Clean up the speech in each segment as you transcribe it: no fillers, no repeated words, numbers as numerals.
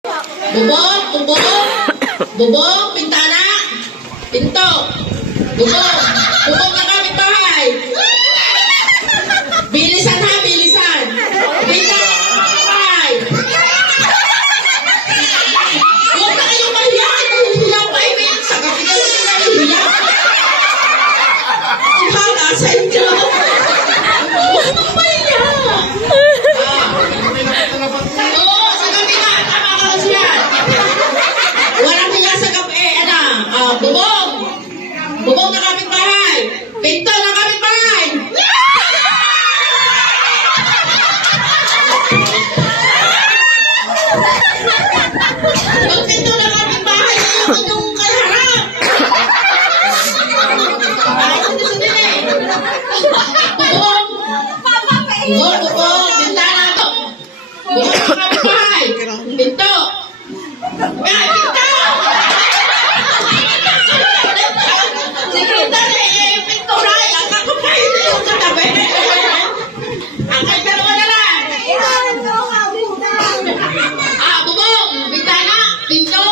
Bubong, bubong, bubong, pintana, pinto, bubong, bubong na kapitbahay. Bilisan ha, bilisan. Bilisan kapitbahay. Huwag na kayong mahiya. Nahihiya pa eh. Sa kapitbahay na nahihiya. Ang hanga sa inyo. Huwag nang mahiya. Oo, sa kapitbahay. Tama ka lang siya. Walang hiya sa kapitbahay. Bubong. Bubong na kapitbahay. Pinto na kapitbahay. Pag pinto na kapitbahay, yung kaharap. Ay, sundin eh. Bubong. Bubong, bubong. Bintana to. Bubong na kapitbahay. Pinto. Ay, pinto! Si pinto na eh. Pinto na eh. Ang kakapay na yung katabi. Ang kagdalawa na lang. Bubong. Bintana. Pinto.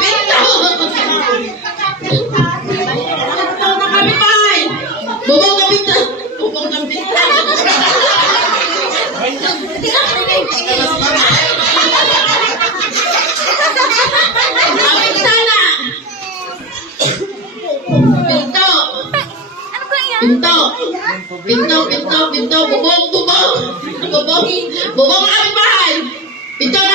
Pinto. Pinto na kapitbahay. Bubong na pinto. Bubong na pinto. Bintana. Pinto. Pinto. Pinto, pinto, pinto. Bubong, bubong. Bubong. Bubong na kapitbahay. Pinto na